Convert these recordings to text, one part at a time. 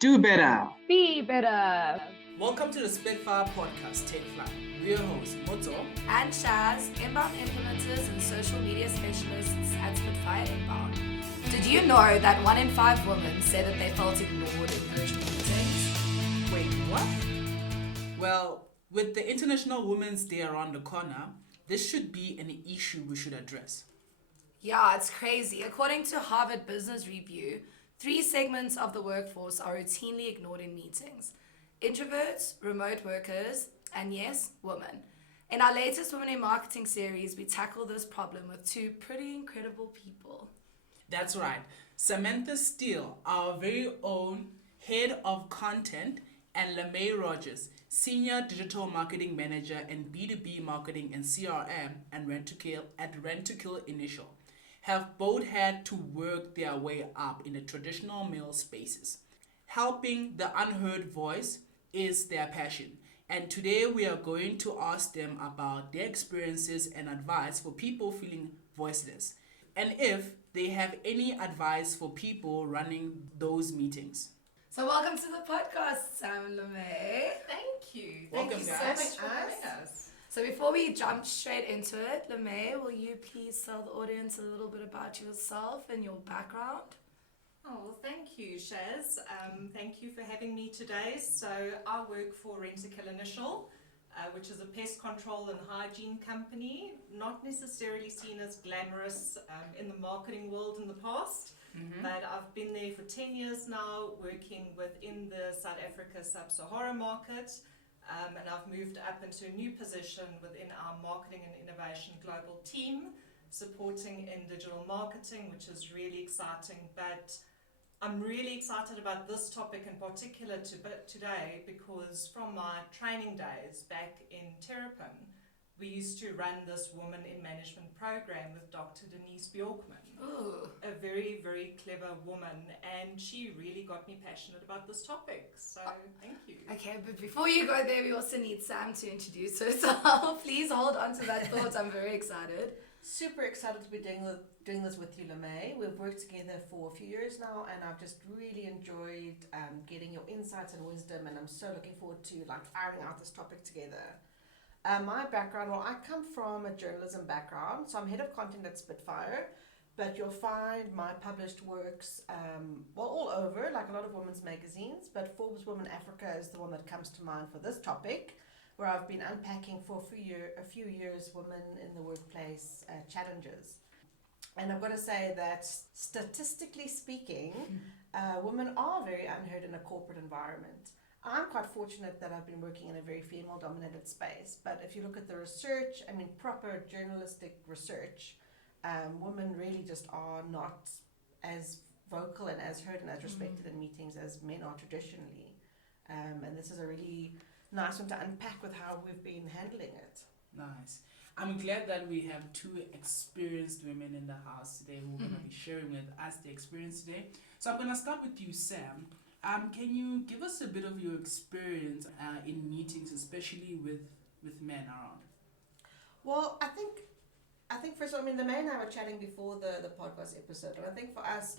Do better. Be better. Welcome to the Spitfire Podcast, Take Flight. We're your hosts, Moto and Shaz, inbound implementers and social media specialists at Spitfire Inbound. Did you know that 1 in 5 women say that they felt ignored in virtual meetings? Wait, what? Well, with the International Women's Day around the corner, this should be an issue we should address. Yeah, it's crazy. According to Harvard Business Review, 3 segments of the workforce are routinely ignored in meetings: introverts, remote workers, and yes, women. In our latest Women in Marketing series, we tackle this problem with 2 pretty incredible people. That's right. Samantha Steele, our very own head of content, and Lemay Rogers, senior digital marketing manager and B2B marketing and CRM at Rentokil Initial, have both had to work their way up in the traditional male spaces. Helping the unheard voice is their passion, and today we are going to ask them about their experiences and advice for people feeling voiceless, and if they have any advice for people running those meetings. So welcome to the podcast, Sam and Lemay. Thank you. Welcome, Thank you guys. so much for having us. So before we jump straight into it, Lemay, will you please tell the audience a little bit about yourself and your background? Oh, well, thank you, Shaz. Thank you for having me today. So I work for Rentokil Initial, which is a pest control and hygiene company, not necessarily seen as glamorous in the marketing world in the past. But I've been there for 10 years now, working within the South Africa sub-Sahara market, and I've moved up into a new position within our marketing and innovation global team, supporting in digital marketing, which is really exciting. But I'm really excited about this topic in particular today because from my training days back in Terrapin, we used to run this Women in Management program with Dr. Denise Bjorkman. Ooh. A very, very clever woman, and she really got me passionate about this topic. So thank you. Okay, but before you go there, we also need Sam to introduce herself. Please hold on to that thought. I'm very excited. Super excited to be doing this with you, Lemay. We've worked together for a few years now, and I've just really enjoyed getting your insights and wisdom, and I'm so looking forward to ironing out this topic together. My background, well, I come from a journalism background, so I'm head of content at Spitfire, but you'll find my published works, all over, like a lot of women's magazines, but Forbes Women Africa is the one that comes to mind for this topic, where I've been unpacking for a few years women in the workplace challenges. And I've got to say that statistically speaking, women are very unheard in a corporate environment. I'm quite fortunate that I've been working in a very female-dominated space, but if you look at the research, proper journalistic research, women really just are not as vocal and as heard and as respected in meetings as men are traditionally. And this is a really nice one to unpack with how we've been handling it. Nice. I'm glad that we have 2 experienced women in the house today who are going to be sharing with us the experience today. So I'm going to start with you, Sam. Can you give us a bit of your experience in meetings, especially with men around? Well, I think first of all, Lemay and I were chatting before the podcast episode, and I think for us,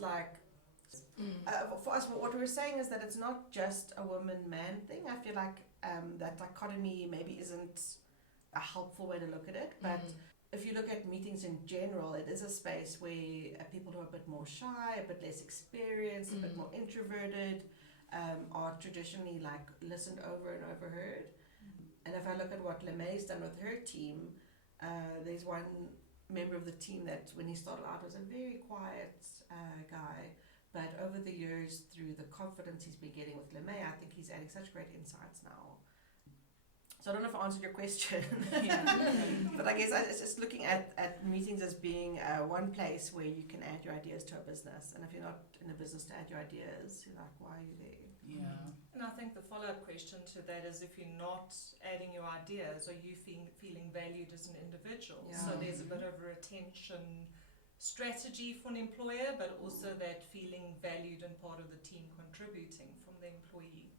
what we were saying is that it's not just a woman-man thing. I feel like that dichotomy maybe isn't a helpful way to look at it, but if you look at meetings in general, it is a space where people who are a bit more shy, a bit less experienced, a bit more introverted, are traditionally listened over and overheard. And if I look at what Lemay's done with her team, there's one member of the team that when he started out was a very quiet guy, but over the years, through the confidence he's been getting with Lemay, I think he's adding such great insights now. So I don't know if I answered your question, but I guess it's just looking at meetings as being one place where you can add your ideas to a business. And if you're not in a business to add your ideas, you're like, why are you there? Yeah. And I think the follow-up question to that is, if you're not adding your ideas, are you feeling valued as an individual? Yeah. So there's a bit of a retention strategy for an employer, but also that feeling valued and part of the team contributing from the employee.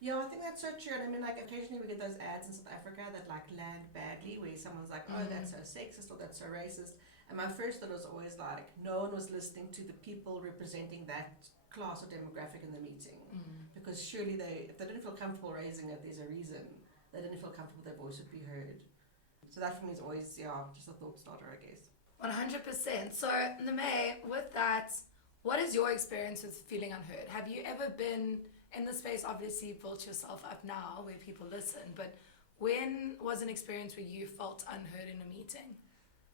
Yeah, I think that's so true. And occasionally we get those ads in South Africa that land badly, where someone's like, oh, that's so sexist or that's so racist. And my first thought was always no one was listening to the people representing that class or demographic in the meeting. because surely if they didn't feel comfortable raising it, there's a reason they didn't feel comfortable their voice would be heard. So that for me is always, just a thought starter, I guess. 100%. So, Lemay, with that, what is your experience with feeling unheard? Have you ever been in the space? Obviously, you've built yourself up now where people listen, but when was an experience where you felt unheard in a meeting?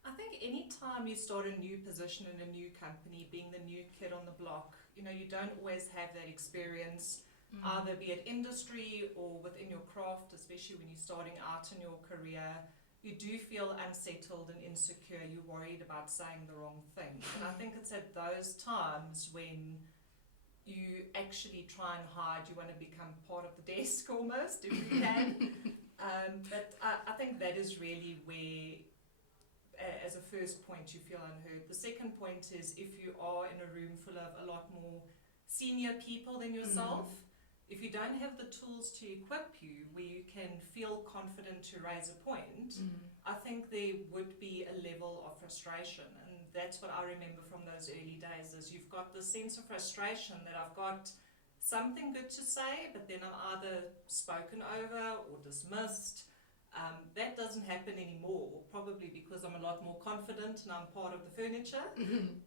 I think any time you start a new position in a new company, being the new kid on the block, you don't always have that experience, either be it industry or within your craft, especially when you're starting out in your career. You do feel unsettled and insecure. You're worried about saying the wrong thing. And I think it's at those times when you actually try and hide. You want to become part of the desk almost, if you can. But I think that is really where, as a first point, you feel unheard. The second point is if you are in a room full of a lot more senior people than yourself, if you don't have the tools to equip you where you can feel confident to raise a point, I think there would be a level of frustration. And that's what I remember from those early days, is you've got this sense of frustration that I've got something good to say, but then I'm either spoken over or dismissed. That doesn't happen anymore, probably because I'm a lot more confident and I'm part of the furniture.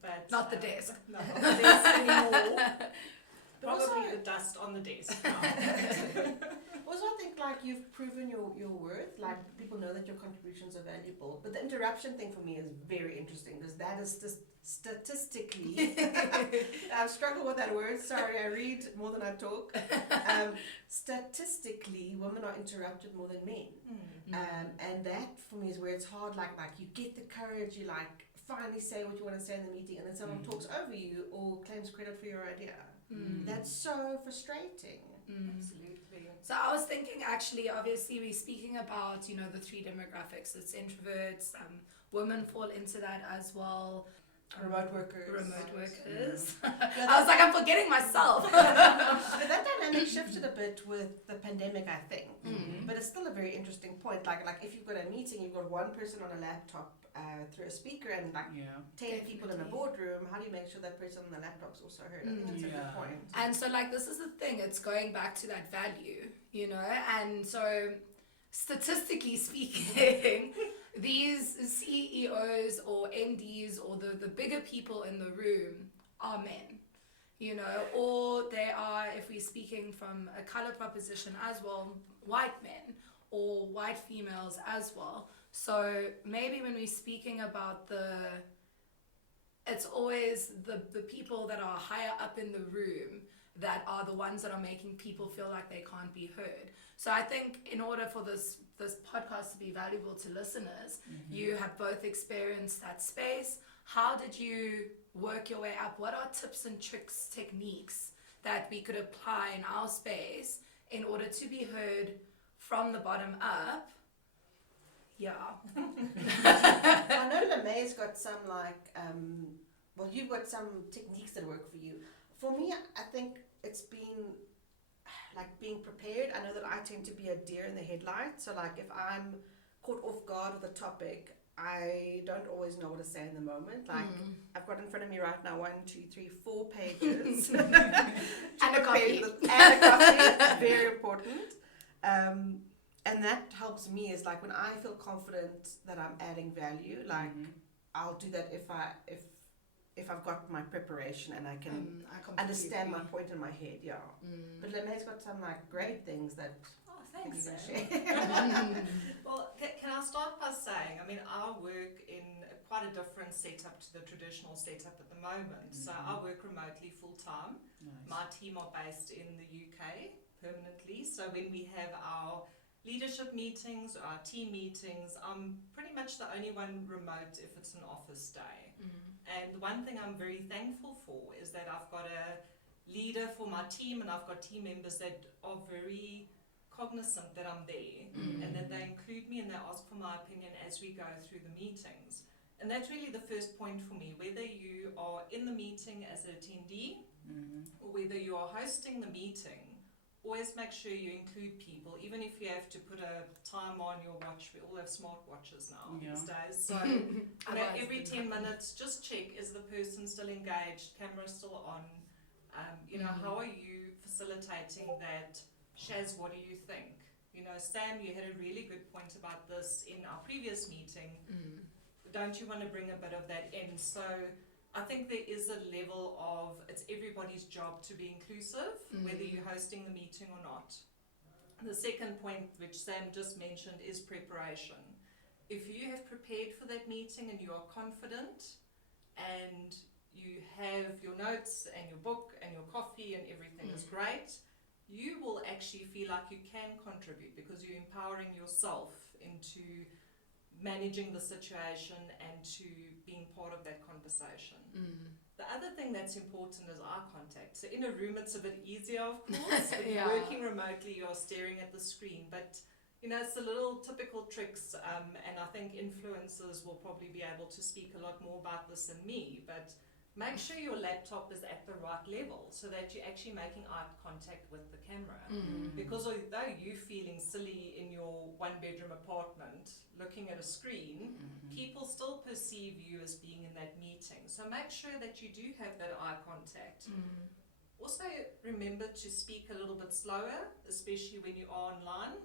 But Not the desk. No, not the desk anymore. But Probably also, the dust on the desk. also, I think you've proven your worth. People know that your contributions are valuable. But the interruption thing for me is very interesting, because that is just statistically. I've struggled with that word. Sorry, I read more than I talk. Statistically, women are interrupted more than men. And that for me is where it's hard. Like you get the courage. You finally say what you want to say in the meeting, and then someone talks over you or claims credit for your idea. That's so frustrating. Absolutely. So I was thinking, actually, obviously we're speaking about, the three demographics. It's introverts, women fall into that as well. Remote workers. I was like, I'm forgetting myself. But that dynamic shifted a bit with the pandemic, I think. But it's still a very interesting point. Like if you've got a meeting, you've got one person on a laptop through a speaker and 10 people in a boardroom, how do you make sure that person on the laptop's also heard? I think that's a good point. And so this is the thing, it's going back to that value, and so statistically speaking, these CEOs or MDs or the bigger people in the room are men, or they are, if we're speaking from a color proposition as well, white men or white females as well. So maybe when we're speaking about it's always the people that are higher up in the room that are the ones that are making people feel like they can't be heard. So I think in order for this podcast to be valuable to listeners, you have both experienced that space. How did you work your way up? What are tips and tricks, techniques that we could apply in our space in order to be heard from the bottom up? Yeah. I know Lemay's got some you've got some techniques that work for you. For me, I think it's been being prepared. I know that I tend to be a deer in the headlights. So if I'm caught off guard with a topic, I don't always know what to say in the moment. I've got in front of me right now 1, 2, 3, 4 pages. And a coffee. And a coffee, very important. And that helps me is when I feel confident that I'm adding value, I'll do that if I've got my preparation and I can understand my point in my head, But Lemay's got some great things that Thanks, you Sam. can share. Well, can I start by saying, I work in quite a different setup to the traditional setup at the moment. So I work remotely full time. Nice. My team are based in the UK permanently. So when we have our leadership meetings or our team meetings, I'm pretty much the only one remote if it's an office day. And one thing I'm very thankful for is that I've got a leader for my team and I've got team members that are very cognizant that I'm there and that they include me and they ask for my opinion as we go through the meetings. And that's really the first point for me, whether you are in the meeting as an attendee or whether you are hosting the meeting. Always make sure you include people, even if you have to put a time on your watch. We all have smart watches now these days. So every 10 minutes, just check, is the person still engaged, camera still on? How are you facilitating that. Shaz, what do you think? You know, Sam, you had a really good point about this in our previous meeting. Don't you want to bring a bit of that in? So I think there is a level of, it's everybody's job to be inclusive, whether you're hosting the meeting or not. The second point, which Sam just mentioned, is preparation. If you have prepared for that meeting and you are confident and you have your notes and your book and your coffee and everything is great, you will actually feel like you can contribute because you're empowering yourself into managing the situation and to being part of that conversation. The other thing that's important is eye contact. So in a room it's a bit easier, of course. If you're working remotely, you're staring at the screen, but you know, it's the little typical tricks, and I think influencers will probably be able to speak a lot more about this than me, but make sure your laptop is at the right level so that you're actually making eye contact with the camera. Because although you're feeling silly in your one-bedroom apartment looking at a screen, people still perceive you as being in that meeting. So make sure that you do have that eye contact. Also, remember to speak a little bit slower, especially when you are online.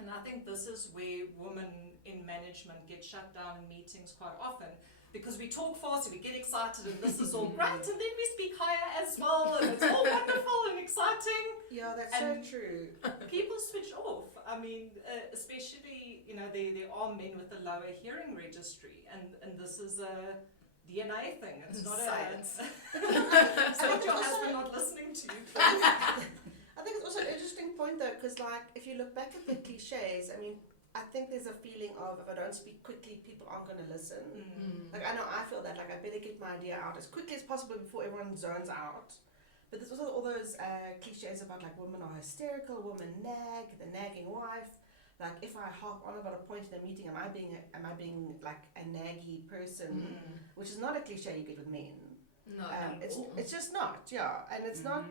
And I think this is where women in management get shut down in meetings quite often, because we talk fast and we get excited and this is all great, and then we speak higher as well and it's all wonderful and exciting. Yeah, that's And so true. People switch off. I mean, especially, you know, there are men with a lower hearing registry, and this is a DNA thing. It's not science. So your husband not listening to you. I think it's also an interesting point though, because like if you look back at the cliches, I mean, I think there's a feeling of if I don't speak quickly, people aren't going to listen. Like I know I feel that, like I better get my idea out as quickly as possible before everyone zones out. But there's also all those cliches about like women are hysterical, women nag, the nagging wife. Like if I harp on about a point in a meeting, am I being like a naggy person? Which is not a cliche you get with men. No, it's just not, yeah, and it's not.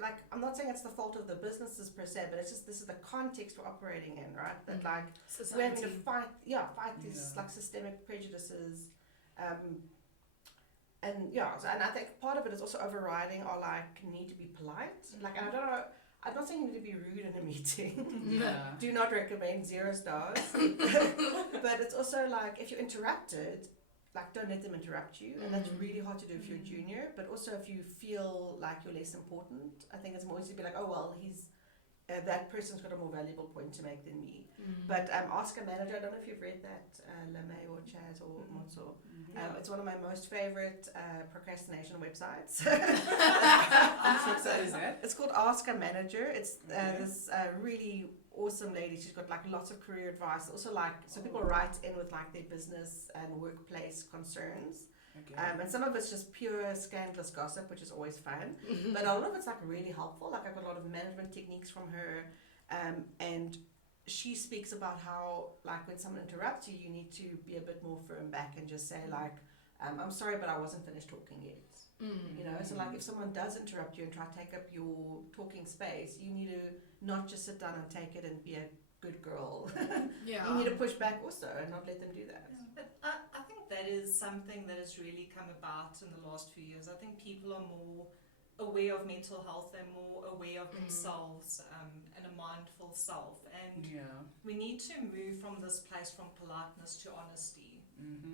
Like I'm not saying it's the fault of the businesses per se, but it's just this is the context we're operating in, right? That like society. we're having to fight these like systemic prejudices, and so, and I think part of it is also overriding our like need to be polite. Like I don't know, I'm not saying you need to be rude in a meeting. Do not recommend 0 stars. But it's also like if you're interrupted, like don't let them interrupt you, and that's really hard to do if you're a junior. But also if you feel like you're less important, I think it's more easy to be like, oh well, he's that person's got a more valuable point to make than me. But ask a manager. I don't know if you've read that, Lemay or Chaz or Motso. It's one of my most favorite procrastination websites. Which website is that? It's called Ask a Manager. It's this really awesome lady. She's got like lots of career advice. Also like, so people write in with like their business and workplace concerns. And some of it's just pure scandalous gossip, which is always fun. But a lot of it's like really helpful. Like I got a lot of management techniques from her. And she speaks about how like when someone interrupts you, you need to be a bit more firm back and just say like, I'm sorry, but I wasn't finished talking yet. You know, so like if someone does interrupt you and try to take up your talking space, you need to not just sit down and take it and be a good girl. You need to push back also and not let them do that. But I think that is something that has really come about in the last few years. I think people are more aware of mental health, they're more aware of themselves, and a mindful self. And we need to move from this place from politeness to honesty.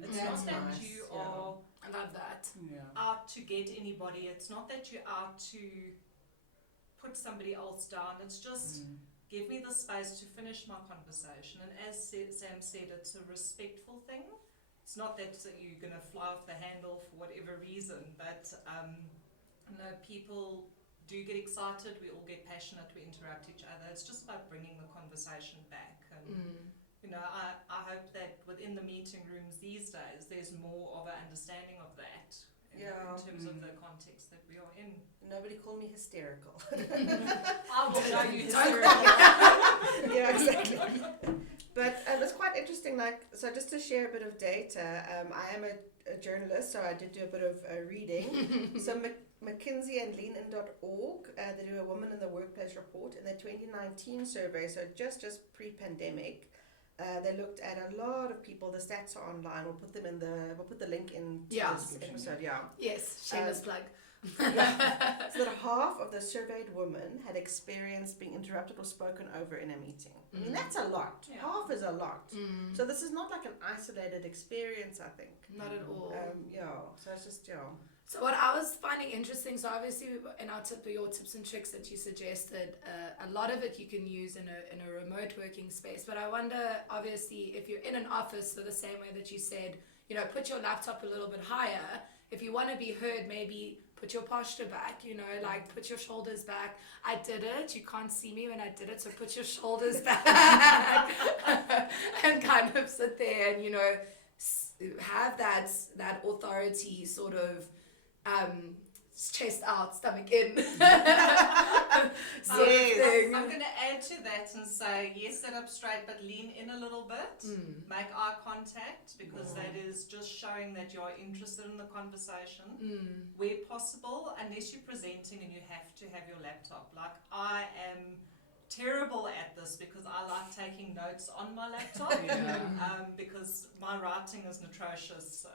It's not that you are I love that. out to get anybody. It's not that you're out to put somebody else down. It's just give me the space to finish my conversation. And as Sam said, it's a respectful thing. It's not that you're going to fly off the handle for whatever reason, but you know, people do get excited. We all get passionate. We interrupt each other. It's just about bringing the conversation back. And you know, I hope that within the meeting rooms these days, there's more of an understanding of that in terms of the context that we are in. Nobody call me hysterical. I will show you. Yeah, exactly. But it's quite interesting. Like, so just to share a bit of data, I am a journalist, so I did do a bit of reading. So McKinsey and leanin.org, they do a Women in the Workplace report in their 2019 survey, so just pre-pandemic. They looked at a lot of people. The stats are online. We'll put the link in this episode. Yes, shameless plug. So that half of the surveyed women had experienced being interrupted or spoken over in a meeting. I mean, that's a lot. Yeah. Half is a lot. So this is not like an isolated experience, I think. Not at all. So it's just, So what I was finding interesting, so obviously in your tips and tricks that you suggested, a lot of it you can use in a remote working space. But I wonder, obviously, if you're in an office, so the same way that you said, put your laptop a little bit higher. If you want to be heard, maybe put your posture back, like put your shoulders back. I did it. You can't see me when I did it, so put your shoulders back and kind of sit there and, have that authority sort of chest out, stomach in sort of thing. I'm going to add to that and say, yes, sit up straight, but lean in a little bit. Make eye contact, because that is just showing that you're interested in the conversation. Where possible, unless you're presenting and you have to have your laptop. Like, I am terrible at this because I like taking notes on my laptop because my writing is atrocious.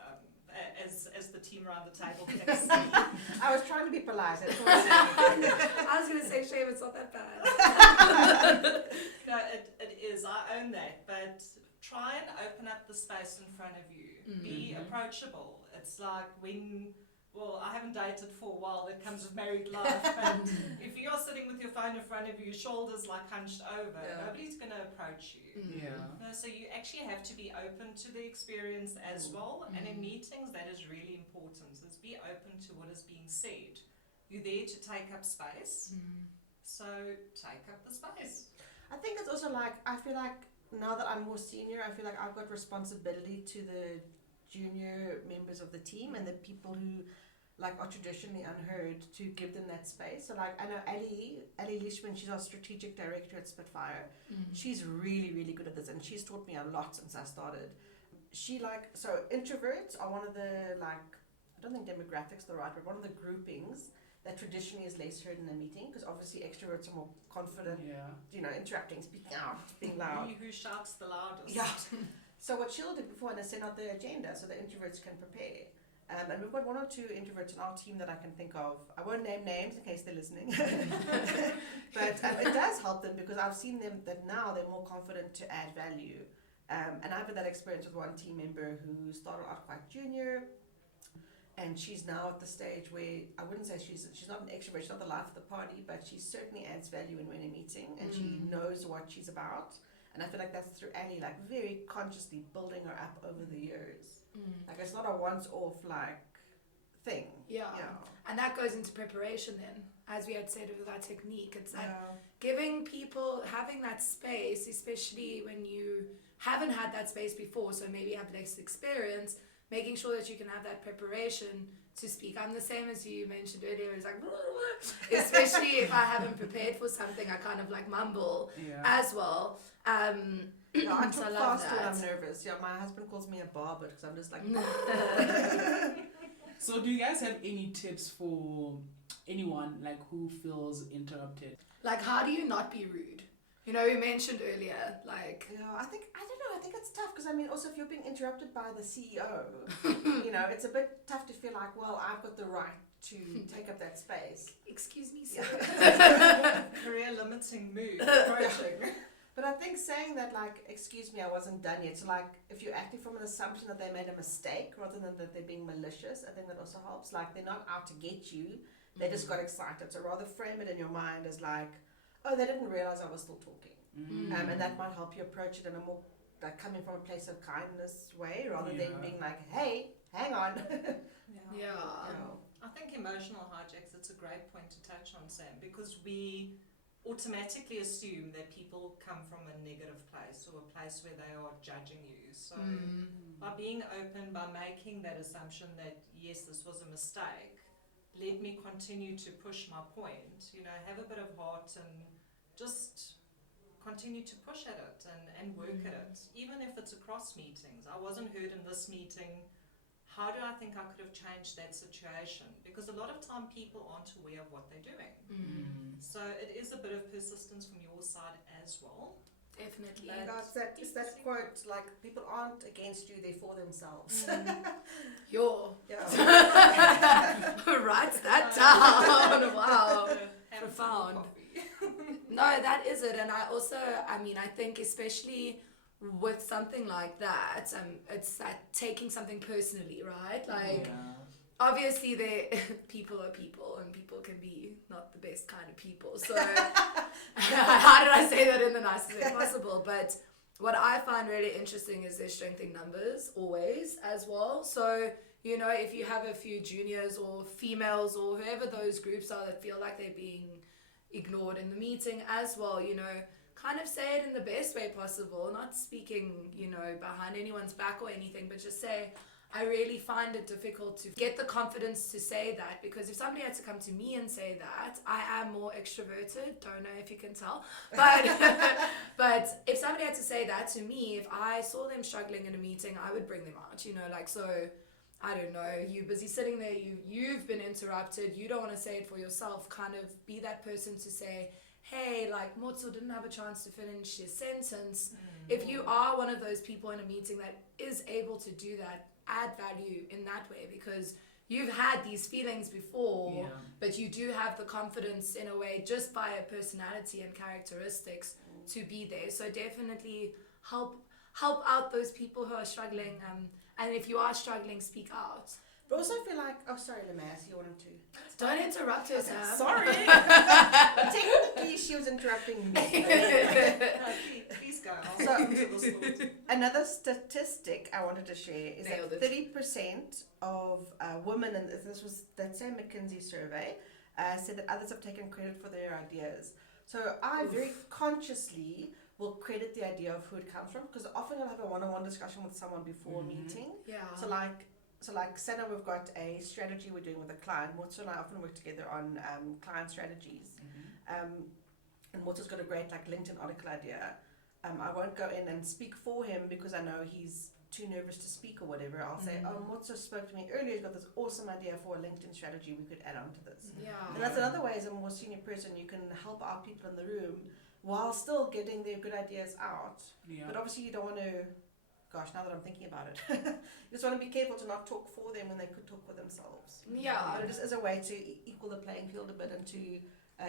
As the team around the table can see. I was trying to be polite. I was going to say, shame, it's not that bad. No, it is. I own that. But try and open up the space in front of you. Be approachable. It's like I haven't dated for a while, that comes with married life, but if you're sitting with your phone in front of you, shoulders like hunched over, nobody's going to approach you. No, so you actually have to be open to the experience as well, and in meetings that is really important, is be open to what is being said. You're there to take up space, so take up the space. I think it's also like, I feel like now that I'm more senior, I feel like I've got responsibility to the junior members of the team and the people who are traditionally unheard, to give them that space. So I know Ali Leishman, she's our strategic director at Spitfire. She's really, really good at this, and she's taught me a lot since I started. So introverts are one of the, I don't think demographics the right word, one of the groupings that traditionally is less heard in a meeting, because obviously extroverts are more confident, interacting, speaking out, being loud. Who shouts the loudest. Yeah. So what she'll do before, and send out the agenda so the introverts can prepare. And we've got one or two introverts in our team that I can think of. I won't name names in case they're listening. But it does help them, because I've seen them that now they're more confident to add value. And I've had that experience with one team member who started out quite junior, and she's now at the stage where I wouldn't say she's not an extrovert, she's not the life of the party, but she certainly adds value when we're in a meeting, and she knows what she's about. And I feel like that's through Ali, very consciously building her up over the years. It's not a once-off thing. Yeah. And that goes into preparation then, as we had said with our technique. It's giving people, having that space, especially when you haven't had that space before, so maybe you have less experience, making sure that you can have that preparation to speak. I'm the same as you mentioned earlier. It's blah, blah, blah. Especially if I haven't prepared for something, I kind of mumble as well. I talk so fast when I'm nervous. My husband calls me a barber because I'm just So do you guys have any tips for anyone who feels interrupted? How do you not be rude? We mentioned earlier, I think it's tough, because also if you're being interrupted by the CEO, it's a bit tough to feel I've got the right to take up that space. Excuse me, sir. Career limiting mood approaching. But I think saying that, excuse me, I wasn't done yet. So, if you're acting from an assumption that they made a mistake rather than that they're being malicious, I think that also helps. They're not out to get you. They just got excited. So rather frame it in your mind as oh, they didn't realize I was still talking. And that might help you approach it in a more, coming from a place of kindness way, rather than being hey, hang on. I think emotional hijacks, it's a great point to touch on, Sam, because we automatically assume that people come from a negative place, or a place where they are judging you. So by being open, by making that assumption that yes, this was a mistake, let me continue to push my point, have a bit of heart and just continue to push at it and work at it, even if it's across meetings. I wasn't heard in this meeting. How do I think I could have changed that situation? Because a lot of time people aren't aware of what they're doing. So it is a bit of persistence from your side as well. Definitely. It's that quote, like, people aren't against you, they're for themselves. Yeah. Write that down. Wow. Have Profound. some coffee. No, that is it. And I think especially with something like that, it's that taking something personally, right? Like, obviously people are people, and people can be not the best kind of people. So how did I say that in the nicest way possible? But what I find really interesting is their strength in numbers always as well. So, you know, if you have a few juniors or females or whoever those groups are that feel like they're being ignored in the meeting as well, you know, kind of say it in the best way possible, not speaking, you know, behind anyone's back or anything, but just say, I really find it difficult to get the confidence to say that, because if somebody had to come to me and say that, I am more extroverted, don't know if you can tell, but if somebody had to say that to me, if I saw them struggling in a meeting, I would bring them out, you know, like, so I don't know, you busy sitting there, you've been interrupted, you don't want to say it for yourself, kind of be that person to say, hey, like, Motso didn't have a chance to finish his sentence. If you are one of those people in a meeting that is able to do that, add value in that way, because you've had these feelings before, but you do have the confidence in a way just by a personality and characteristics to be there. So definitely help out those people who are struggling, and if you are struggling, speak out. But also I feel like, oh sorry Lemay, I see you wanted to. Don't interrupt her, Sam. Sorry. Technically she was interrupting me. Please go. So, another statistic I wanted to share is Nailed that it. 30% of women, and this was that same McKinsey survey, said that others have taken credit for their ideas. So I very consciously will credit the idea of who it comes from, because often I'll have a one-on-one discussion with someone before a meeting. Yeah. So like Senna, we've got a strategy we're doing with a client. Motso and I often work together on client strategies. And Motso's got a great like LinkedIn article idea. I won't go in and speak for him because I know he's too nervous to speak or whatever. I'll say, oh, Motso spoke to me earlier, he's got this awesome idea for a LinkedIn strategy we could add on to this. Yeah. And that's another way, as a more senior person, you can help out people in the room while still getting their good ideas out. But obviously you don't want to, gosh, now that I'm thinking about it, you just want to be careful to not talk for them when they could talk for themselves. Yeah. But it just is a way to equal the playing field a bit, and to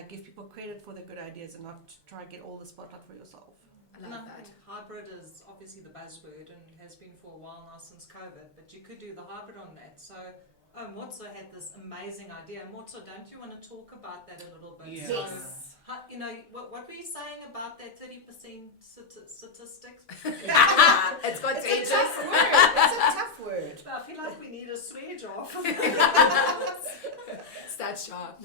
give people credit for their good ideas and not try and get all the spotlight for yourself. I love that. Hybrid is obviously the buzzword and has been for a while now since COVID, but you could do the hybrid on that. So, Motso had this amazing idea. Motso, don't you want to talk about that a little bit? Yes. So, you know, what were you saying about that 30% statistics? It's got It's a tough word. It's a tough word. I feel like we need a swear jar. Stat sharp.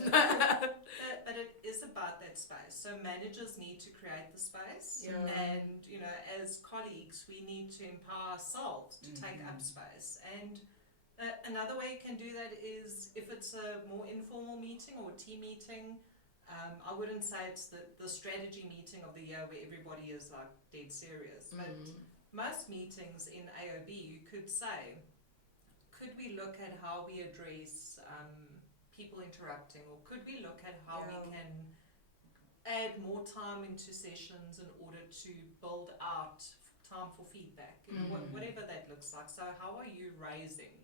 But it is about that space. So managers need to create the space, and you know, as colleagues, we need to empower ourselves to take up space. And another way you can do that is if it's a more informal meeting or a team meeting. I wouldn't say it's the strategy meeting of the year where everybody is like dead serious, but most meetings in AOB, you could say, could we look at how we address people interrupting, or could we look at how we can add more time into sessions in order to build out time for feedback, you know, whatever that looks like. So how are you raising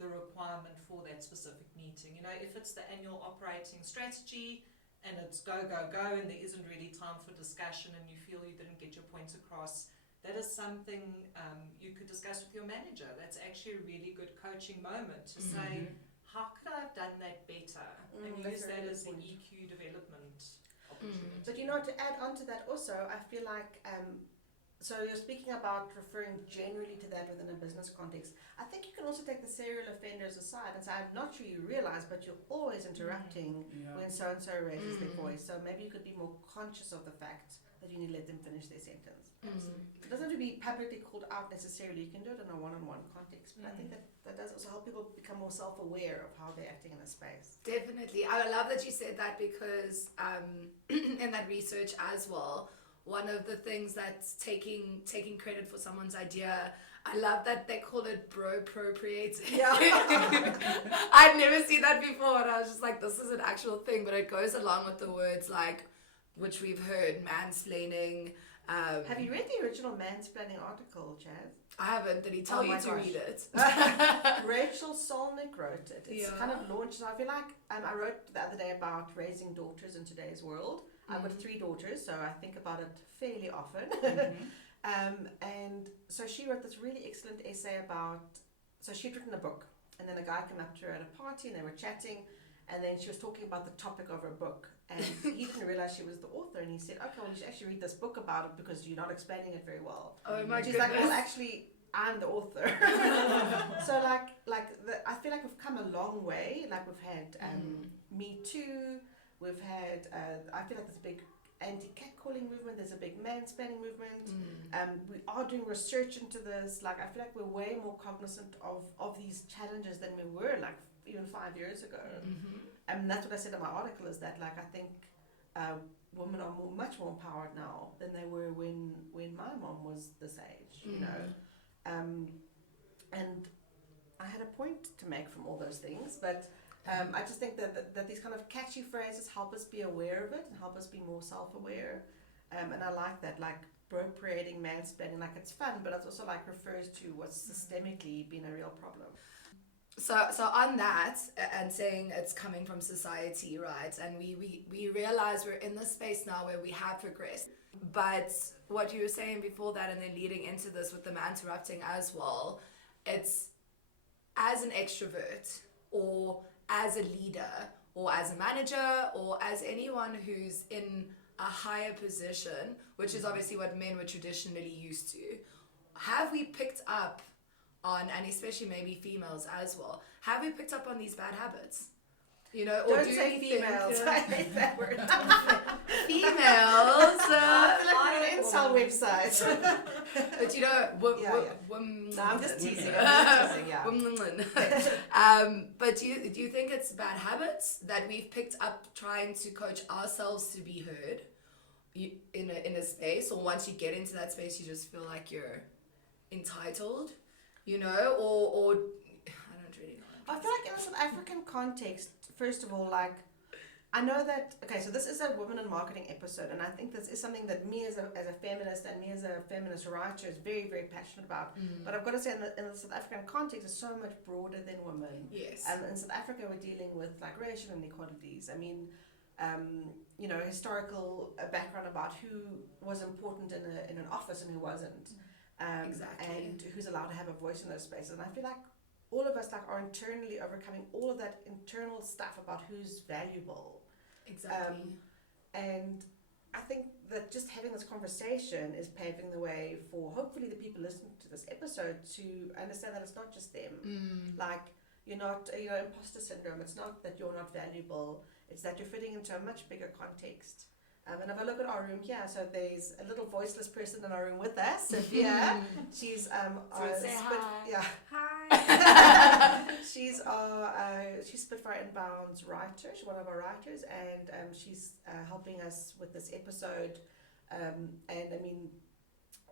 the requirement for that specific meeting? You know, if it's the annual operating strategy and it's go, go, go, and there isn't really time for discussion and you feel you didn't get your points across, that is something you could discuss with your manager. That's actually a really good coaching moment to say, how could I have done that better? And use that as an EQ development opportunity. But you know, to add on to that also, I feel like, so you're speaking about referring generally to that within a business context. I think you can also take the serial offenders aside and say, I'm not sure you realize, but you're always interrupting when so-and-so raises their voice. So maybe you could be more conscious of the fact that you need to let them finish their sentence. It doesn't have to be publicly called out necessarily. You can do it in a one-on-one context. But I think that does also help people become more self-aware of how they're acting in a space. Definitely. I love that you said that, because in that research as well, one of the things that's taking credit for someone's idea, I love that they call it bro-propriating. Yeah. I'd never seen that before, and I was just like, this is an actual thing, but it goes along with the words like which we've heard, mansplaining. Have you read the original mansplaining article, Chaz? I haven't. Did he tell Oh you my to gosh. read it? Rachel Solnick wrote it. It's Yeah. kind of launched. So I feel like I wrote the other day about raising daughters in today's world. I've got 3 daughters, so I think about it fairly often. And so she wrote this really excellent essay about. So she'd written a book, and then a guy came up to her at a party, and they were chatting, and then she was talking about the topic of her book, and he didn't realize she was the author, and he said, "Okay, well, you should actually read this book about it because you're not explaining it very well." Oh my She's goodness. like, "Well, actually, I'm the author." So I feel like we've come a long way. Like we've had Me Too, we've had I feel like there's a big anti-catcalling movement, there's a big mansplaining movement. We are doing research into this. Like I feel like we're way more cognizant of these challenges than we were like even 5 years ago. And that's what I said in my article, is that like I think women are much more empowered now than they were when my mom was this age, you know. And I had a point to make from all those things, but I just think that these kind of catchy phrases help us be aware of it and help us be more self-aware. And I like that, like appropriating, mansplaining, like it's fun, but it also like refers to what's systemically been a real problem. So on that, and saying it's coming from society, right? And we realize we're in this space now where we have progressed. But what you were saying before that, and then leading into this with the man interrupting as well, it's as an extrovert or as a leader or as a manager or as anyone who's in a higher position, which is obviously what men were traditionally used to, have we picked up on, and especially maybe females as well, have we picked up on these bad habits? You know, or Don't do say we females. think I hate that word. females? I feel like we're an incel website. But you know, No, I'm just teasing. Yeah. women. But do you think it's bad habits that we've picked up trying to coach ourselves to be heard in a space, or once you get into that space, you just feel like you're entitled, you know, or I don't really know. I feel like in a South African context, first of all, like, I know that, okay, so this is a women in marketing episode, and I think this is something that me as a feminist and me as a feminist writer is very, very passionate about. But I've got to say, in the South African context, it's so much broader than women. Yes. In South Africa, we're dealing with like racial inequalities. I mean, you know, historical background about who was important in an office and who wasn't. Exactly. And who's allowed to have a voice in those spaces. And I feel like all of us like are internally overcoming all of that internal stuff about who's valuable. Exactly. And I think that just having this conversation is paving the way for hopefully the people listening to this episode to understand that it's not just them. Like, you're not, you know, imposter syndrome. It's not that you're not valuable. It's that you're fitting into a much bigger context. And if I look at our room here, so there's a little voiceless person in our room with us, Sophia. She's say hi. Yeah. Hi. She's she's Spitfire Inbound's writer. She's one of our writers, and she's helping us with this episode. And I mean,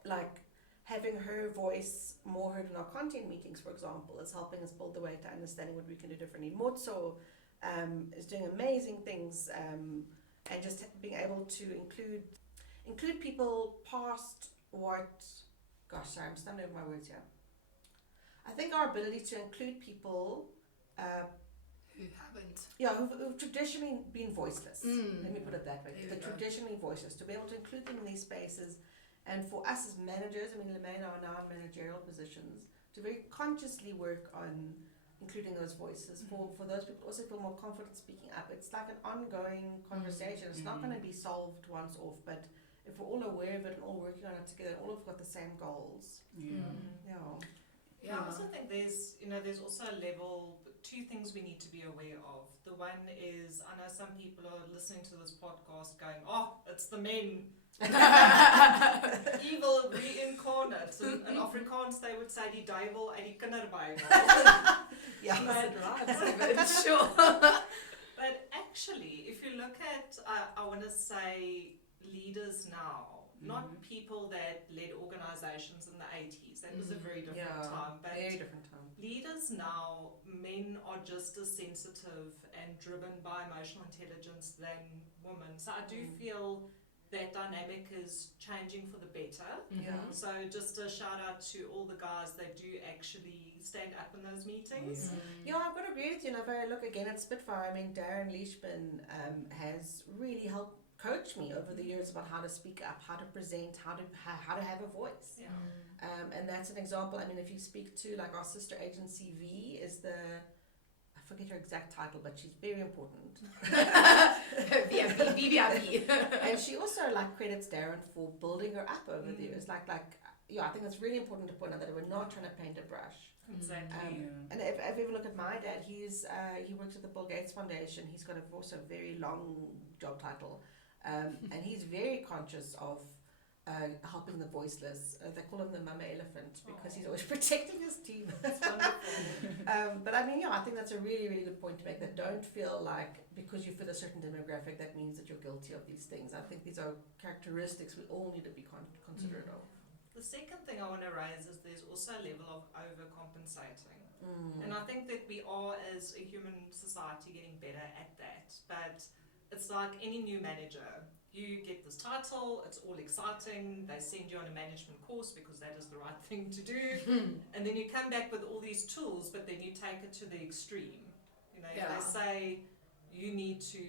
like, having her voice more heard in our content meetings, for example, is helping us build the way to understanding what we can do differently. Motso is doing amazing things. And just being able to include people past what, gosh, sorry, I'm stumbling over my words here. I think our ability to include people Who haven't. who've traditionally been voiceless. Let me put it that way. There we go. Traditionally voiceless, to be able to include them in these spaces, and for us as managers, I mean, Lemay and I are now in managerial positions, to very consciously work on including those voices, for those people also feel more confident speaking up. It's like an ongoing conversation. It's not going to be solved once off, but if we're all aware of it and all working on it together, all have got the same goals. I also think there's also a level, 2 things we need to be aware of. The one is, I know some people are listening to this podcast going, oh, it's the men. Evil reincarnate. In Afrikaans they would say die duivel uit die kinderbybel. Sure. But actually, if you look at, I want to say, leaders now, not people that led organizations in the 80s. That was a very different time. But very different time. leaders now, men are just as sensitive and driven by emotional intelligence than women. So I do feel that dynamic is changing for the better. Yeah. So just a shout out to all the guys that do actually stand up in those meetings. Yeah, I've got to agree with you. And if I look again at Spitfire, I mean, Darren Leishman has really helped coach me over the years about how to speak up, how to present, how to have a voice. Yeah. And that's an example. I mean, if you speak to like our sister agency, V is I forget her exact title, but she's very important. VVIP. And she also like credits Darren for building her up over the years. I think it's really important to point out that we're not trying to paint a brush. Exactly. And if you ever look at my dad, he works at the Bill Gates Foundation. He's got also a very long job title, and he's very conscious of helping the voiceless. They call him the mama elephant because he's always protecting his team. That's wonderful. But I mean, I think that's a really, really good point to make. That don't feel like because you fit a certain demographic that means that you're guilty of these things. I think these are characteristics we all need to be considerate of. The second thing I want to raise is there's also a level of overcompensating. And I think that we are, as a human society, getting better at that. But it's like any new manager. You get this title, it's all exciting, they send you on a management course because that is the right thing to do, and then you come back with all these tools, but then you take it to the extreme. You know, they say you need to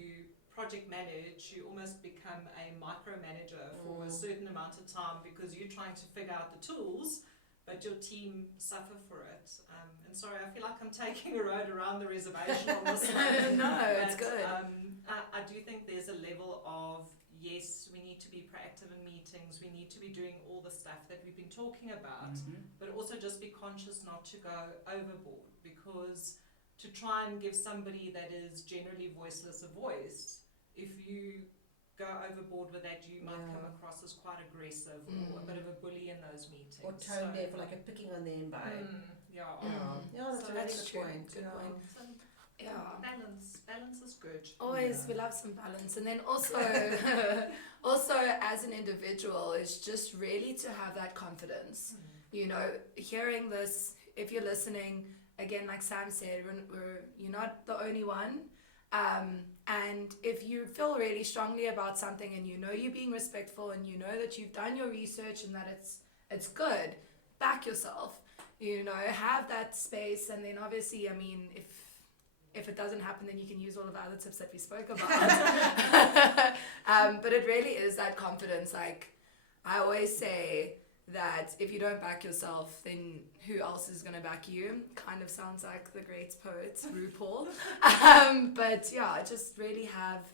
project manage, you almost become a micromanager for a certain amount of time because you're trying to figure out the tools, but your team suffer for it. And sorry, I feel like I'm taking a road around the reservation on this one. No, but, it's good. I do think there's a level of, yes, we need to be proactive in meetings, we need to be doing all the stuff that we've been talking about, but also just be conscious not to go overboard, because to try and give somebody that is generally voiceless a voice, if you go overboard with that, you might come across as quite aggressive or a bit of a bully in those meetings. Or tone deaf, or like a picking on them by. That's a really good point. Good point. Balance is good. Always, we love some balance. And then also, also as an individual, is just really to have that confidence. You know, hearing this, if you're listening, again, like Sam said, you're not the only one. And if you feel really strongly about something and you know you're being respectful and you know that you've done your research and that it's good, back yourself. You know, have that space, and then obviously, I mean, if it doesn't happen, then you can use all of the other tips that we spoke about. But it really is that confidence. Like I always say that if you don't back yourself, then who else is going to back you? Kind of sounds like the great poet RuPaul. But yeah, just really have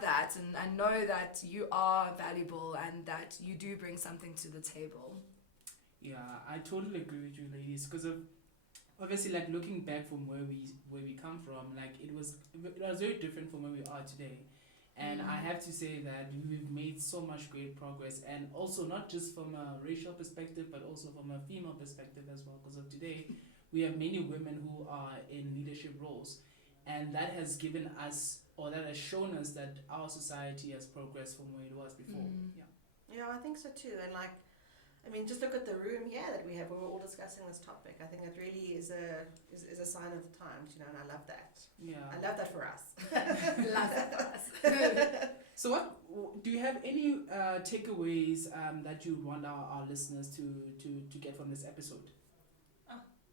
that and know that you are valuable and that you do bring something to the table. Yeah, I totally agree with you, ladies, because of obviously, like looking back from where we come from, like it was very different from where we are today, and I have to say that we've made so much great progress, and also not just from a racial perspective, but also from a female perspective as well. Because of today, we have many women who are in leadership roles, and that has given us, or that has shown us that our society has progressed from where it was before. Yeah, I think so too, and like. I mean, just look at the room here that we have. We're all discussing this topic. I think it really is a sign of the times, you know, and I love that. Yeah, I love that for us. Love that for us. So, what do you have any takeaways that you want our listeners to get from this episode?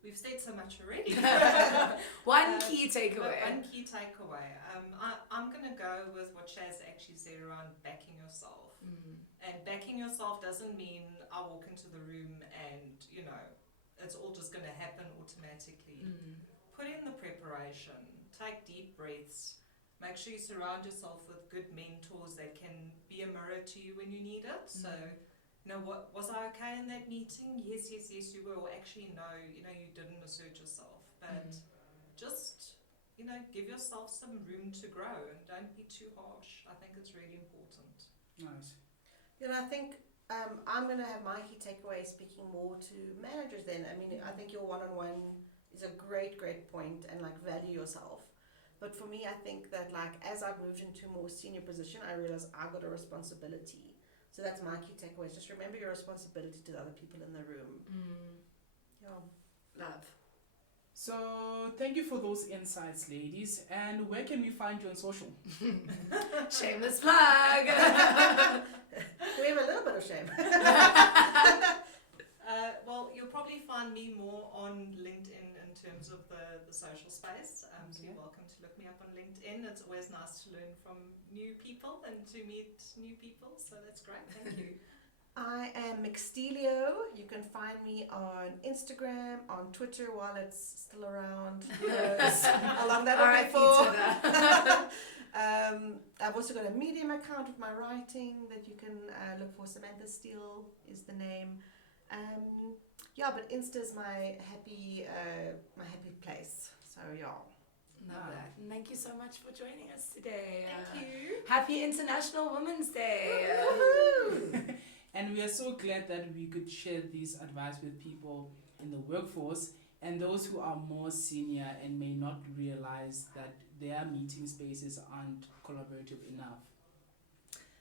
We've said so much already. One key takeaway. One key takeaway. I'm going to go with what Shaz actually said around backing yourself. And backing yourself doesn't mean I walk into the room and, you know, it's all just going to happen automatically. Put in the preparation. Take deep breaths. Make sure you surround yourself with good mentors that can be a mirror to you when you need it. So, you know, was I okay in that meeting? Yes, you were. Or actually, no, you know, you didn't assert yourself. But just, you know, give yourself some room to grow and don't be too harsh. I think it's really important. Nice. You know, I think I'm going to have my key takeaway speaking more to managers then. I mean, I think your one-on-one is a great point, and like value yourself. But for me, I think that like as I've moved into a more senior position, I realized I've got a responsibility. So So that's my key takeaways. Just remember your responsibility to the other people in the room. Yeah. Love. So thank you for those insights, ladies. And where can we find you on social? Shameless plug. We have a little bit of shame. Well, you'll probably find me more on LinkedIn in terms of the social space. So you're welcome to look me up on LinkedIn. It's always nice to learn from new people and to meet new people. So that's great. Thank you. I am McSteelio. You can find me on Instagram, on Twitter while it's still around. Who knows how long that will be for. I've also got a Medium account with my writing that you can look for. Samantha Steele is the name. Yeah, but Insta's my happy place. So yeah. Love that. And thank you so much for joining us today. Thank you. Happy International Women's Day. Woohoo! And we are so glad that we could share this advice with people in the workforce and those who are more senior and may not realize that their meeting spaces aren't collaborative enough.